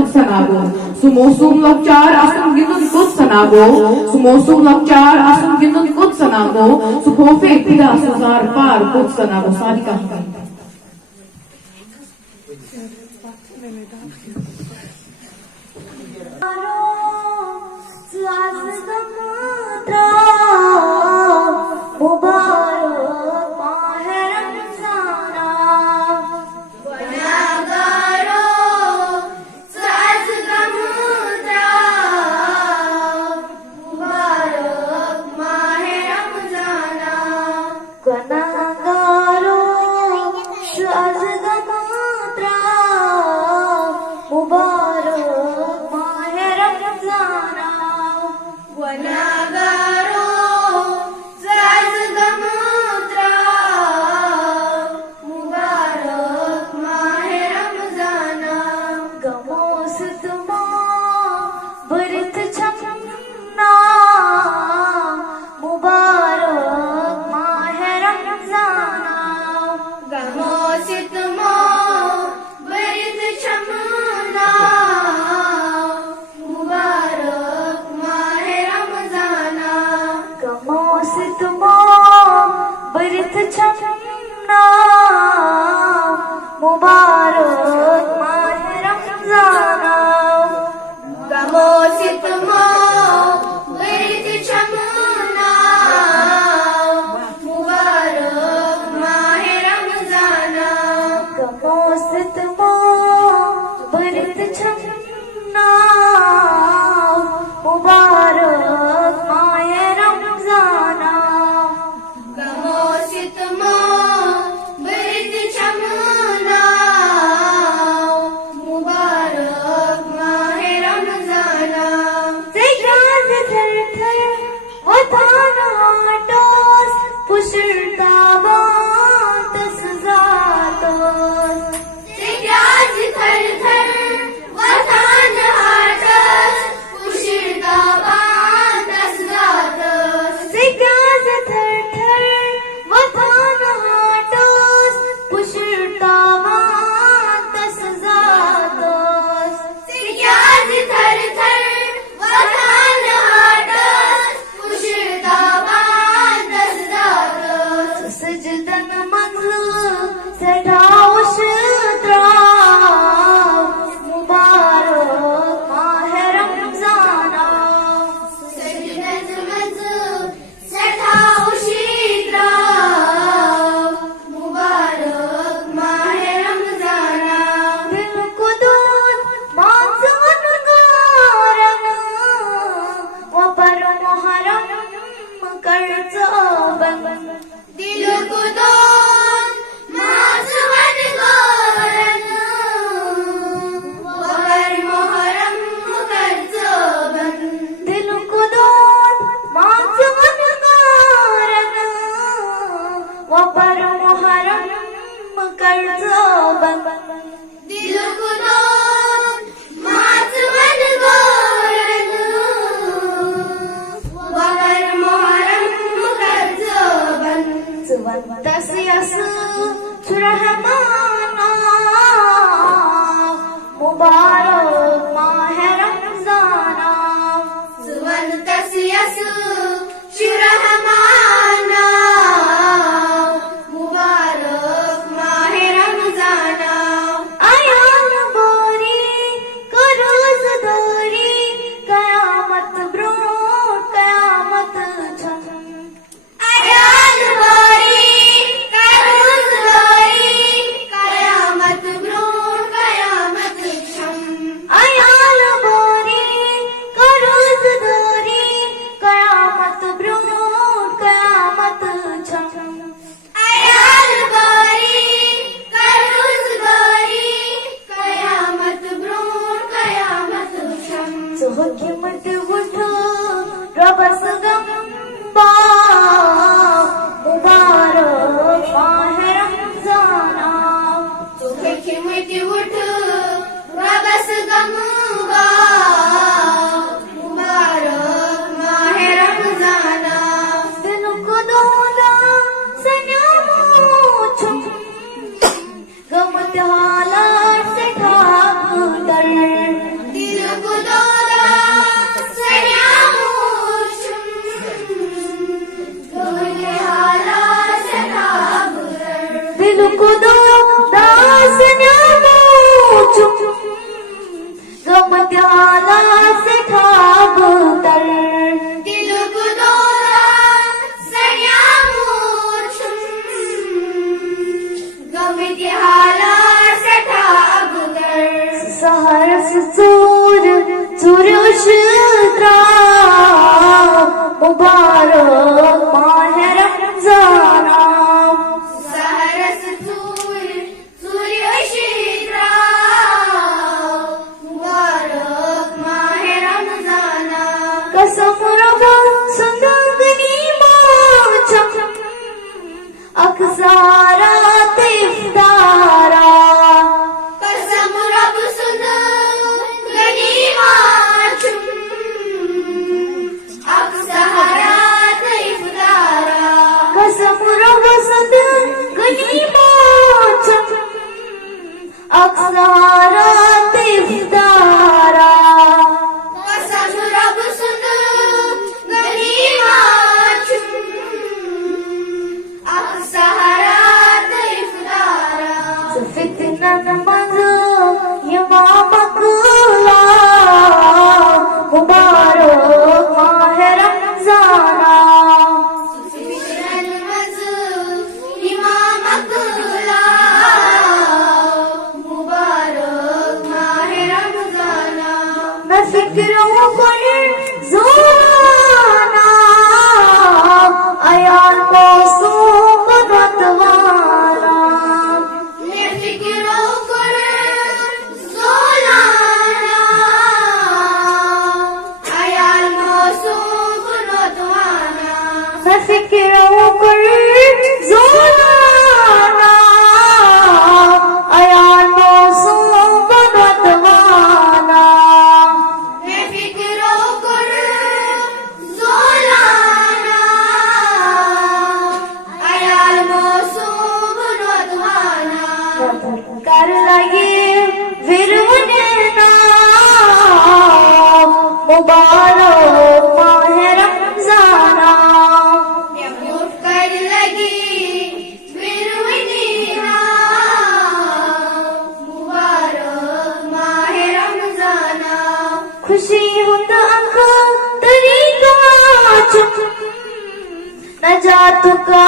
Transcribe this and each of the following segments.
kutsanago. Sumusong lakchar asam ginun kutsanago. Sumusong lakchar asam ginun kutsanago. Sukofe pida suzar par kutsanago. Sadika. त्याला से ठाबतर तिलक दोरा सड्या मूर्छुम गमित्याला सठाबतर सहर्ष चूर चुरुषद्रा मुबारक माह रमजाना सहरस सूर्य शिद्रा मुबारक माह रमजाना कसम रब सुंदगनी माचम अक्सारा तिफ्तारा कसम रब सुन गनीमाचुम अक्सहरात इफ्तारा कसम रब सुंदगनी माचम अक्सारा तिफ्तारा कसम रब सुन गनीमाचुम अक्सहरात इफ्तारा फितना नमज इमाम कुला मुबारक माह रमजाना इमाम अकला मुबारक माह रमजाना मैं फिक्रों पर जोराना अयाल मौसूम रतवाना मैं फिक्रों कर सोलाना अयाल मौसूम रतवाना मैं फिक्रों पर जोराना अयाल मौसूम रतवाना मैं फिक्रों कर सोलाना अयाल मौसूम रतवाना कर लगे विरवने ना मुबारक माह रमजाना उठ कर लगी बिरवनीना मुबारक माह रमजाना खुशी हुंद अंक तरीका चुप नजात का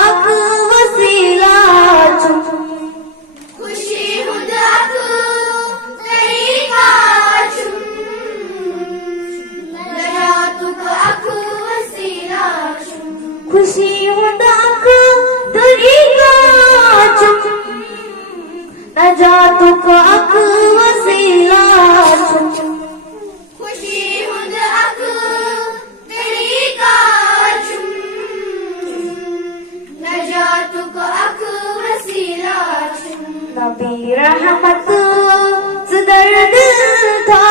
वसीला चुप खुशी हुदाक तरीका चुम नजातुक अक वसीला चुम खुशी हुंद अंक तरीका चुप नजात का वसीला चुप खुशी हुदाक तरीका चुम नजातुक अक वसीला चुम नबी रहमत से दर्द था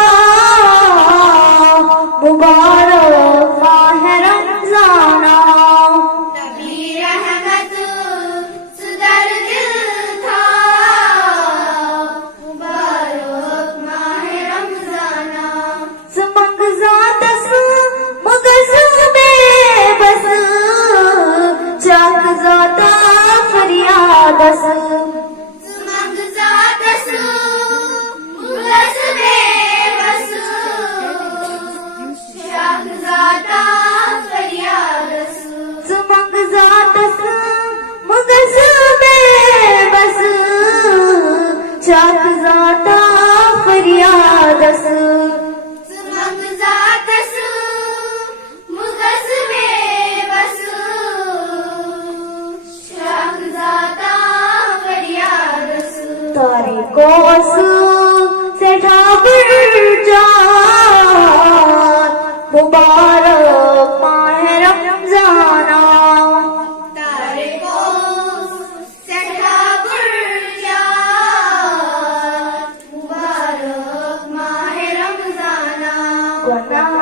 मुबारक माह रमजाना नबी रहमत सुदर दिल था मुबारक माह रमजाना सुमंग जातस मगज में बस चाक जाता फरियादस सुमंग जातस मुगस बेबस शाख जाता फरियादस सुमंग जातस मगज में बस चाक जाता फरियादस सुमंग जातस मुगस बेबस शाख जाता फरियादस तारीकोस से ठाकुर जान मुबारक माह रमजाना तारे को सठा गुरजा मुबारक माह रमजाना गुनाह